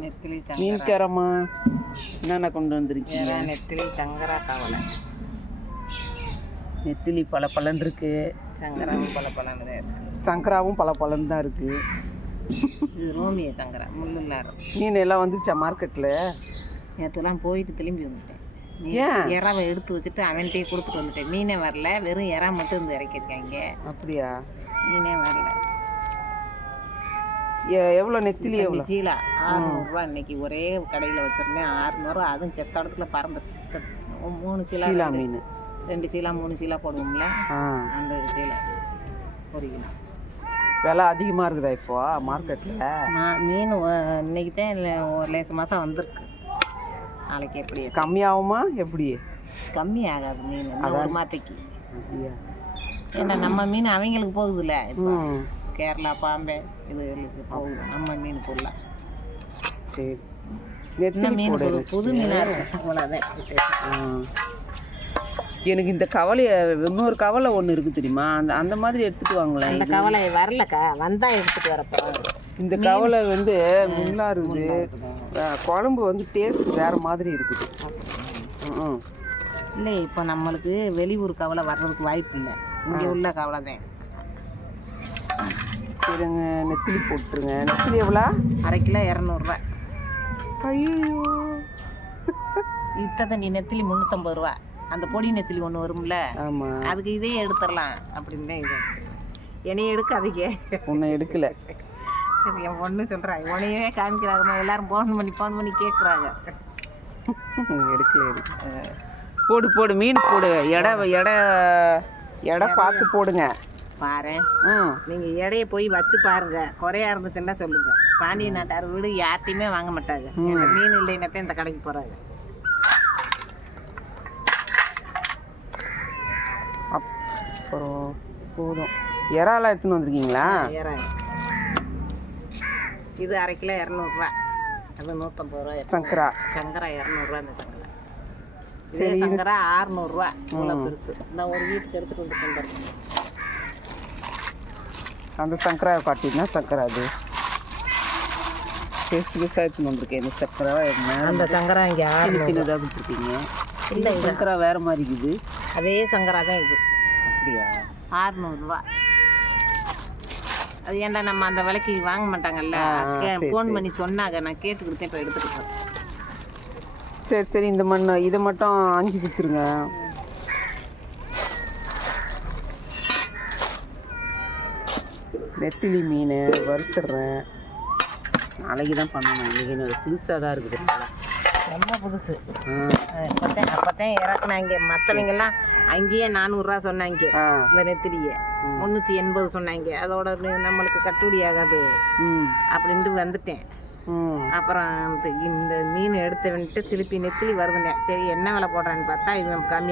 நெத்திலி மீன்காரம்மா என்னென்ன கொண்டு வந்திருக்கீங்க நெத்திலி சங்கரா கவலை நெத்திலி பல பலன் இருக்கு சங்கராவும் பல இருக்கு சங்கராவும் பல பலன் தான் இருக்கு இது ரோமிய சங்கரா முள்ளுள்ளாரம் மீன் எல்லாம் வந்துருச்சா மார்க்கெட்டில் நேற்றுலாம் போயிட்டு திரும்பி வந்துட்டேன்? எறாவை எடுத்து வச்சுட்டு அவன்கிட்டயே கொடுத்துட்டு வந்துட்டேன் மீனே வரல வெறும் எறா மட்டும் இருந்து இறக்கியிருக்காங்க அப்படியா மீனே வரல எவ்வளோ நெத்திலி எவ்வளோ சீலா ஆறுநூறுவா இன்னைக்கு ஒரே கடையில் வச்சிருந்தேன். ஆறுநூறுவா அதுவும் செத்த இடத்துல பறந்துருச்சு மூணு சீலா சீலா மீன். ரெண்டு சீலா மூணு சீலா போடுவோம்ல? அந்த சீலா. ஒரு கிலோ. விலை அதிகமாக இருக்குதா இப்போ மார்க்கெட்டில் மீன் இன்னைக்கு தான் இல்லை ஒரு லேச மாதம் வந்திருக்கு. நாளைக்கு எப்படி? கம்மியாகுமா எப்படி? கம்மி ஆகாது மீன் ஒரு மாத்தைக்கு ஏன்னா நம்ம மீன் அவங்களுக்கு போகுதுல்ல கேரளா பாம்பே இதுகளுக்கு போகுது நம்ம மீன் பொருளாக சரி நெத்திலி மீன் புது மீனாக இருக்கு. அவ்வளோதான். எனக்கு இந்த கவலையை இன்னொரு கவலை ஒன்று இருக்குது தெரியுமா? அந்த அந்த மாதிரி எடுத்துட்டு வாங்களேன். அந்த கவலை வரலக்கா. வந்தா எடுத்துட்டு வரப்போகிறோம் இந்த கவலை வந்து முள்ளா இருக்குது. குழம்பு வந்து டேஸ்ட் வேற மாதிரி இருக்குது. இல்லை இப்போ நம்மளுக்கு வெளியூர் கவலை வர்றதுக்கு வாய்ப்பு இல்லை. இங்கே உள்ள கவலை தான் சரிங்க நெத்திலி போட்டுருங்க. நெத்திலி எவ்வளோ? அரை கிலோ இரநூறுவா. ஐயோ. இத்த தண்ணி நெத்திலி முந்நூற்றம்பது ரூபா. அந்த பொடி நெத்திலி ஒன்று வரும்ல? ஆமாம் அதுக்கு இதே எடுத்துடலாம் அப்படின்னு தான் இது. என்னைய எடுக்காதீங்க. ஒன்றும் எடுக்கல. என் பொண்ணு சொல்கிறா உனையவே காமிக்கிறாங்கம்மா எல்லாரும் ஃபோன் பண்ணி ஃபோன் பண்ணி கேட்குறாங்க எடுக்கல எடுக்கல போடு போடு மீன் போடு. எடை எடை எடை பார்த்து போடுங்க. பாரு ம் நீங்கள் எடையை போய் வச்சு பாருங்க. குறையா இருந்துச்சுன்னா சொல்லுங்க. பாண்டிய நாட்டார் வீடு யார்ட்டையுமே வாங்க மாட்டாங்க. மீன் இல்லைன்னாத்தான் இந்த கடைக்கு போகிறாங்க அப்புறம் போதும். இறாலாம் எடுத்துன்னு வந்திருக்கீங்களா? ஏறாங்க இது அரை கிலோ இரநூறுவா. அது நூற்றம்பது ரூபா சங்கரா. சங்கரா இரநூறுவா இந்த சங்கரா. சரி சங்கரா ஆறுநூறுவா. இவ்வளோ பெருசு. இந்த ஒரு வீட்டுக்கு எடுத்துட்டு வந்து தந்துடுறேன். அந்த சங்கரா காட்டினா சங்கரா அது டேஸ்ட் டேஸ்டாக எடுத்துன்னு வந்திருக்கேன் இந்த சக்கரை என்ன? அந்த சங்கரா இங்கே சின்ன சின்னதாக கொடுத்துருக்கீங்க. இல்லை சங்கரா வேற மாதிரி இருக்குது. அதே சங்கரா தான் இது. அப்படியா? ஆறுநூறுவா. அது ஏன்டா நம்ம அந்த விலைக்கு வாங்க மாட்டாங்கல்ல? ஃபோன் பண்ணி சொன்னாங்க. நான் கேட்டு கொடுத்தேன் இப்போ எடுத்துட்டு போறேன் சரி சரி இந்த மண் இதை மட்டும் அஞ்சு கொடுத்துருங்க. நெத்திலி மீன் வறுத்துடுறேன். நாளைக்கு தான் பண்ணணும் எனக்கு புதுசாக தான் இருக்குது. ரொம்ப புதுசு. அப்போத்தான் அப்போத்தான் இறக்குனாங்க. மற்றவங்கெல்லாம் அங்கேயே நானூறுரூவா சொன்னாங்க. இந்த நெத்திலியை. முந்நூற்றி எண்பது சொன்னாங்க. அதோட நம்மளுக்கு கட்டுப்படி ஆகாது. ம். அப்படின்ட்டு வந்துட்டேன். அப்புறம் இந்த- மீன் எடுத்தவன்ட்டு திருப்பி நெத்திலி வருதுங்க. சரி என்ன விலை போடுறான்னு பார்த்தா இவன் கம்மி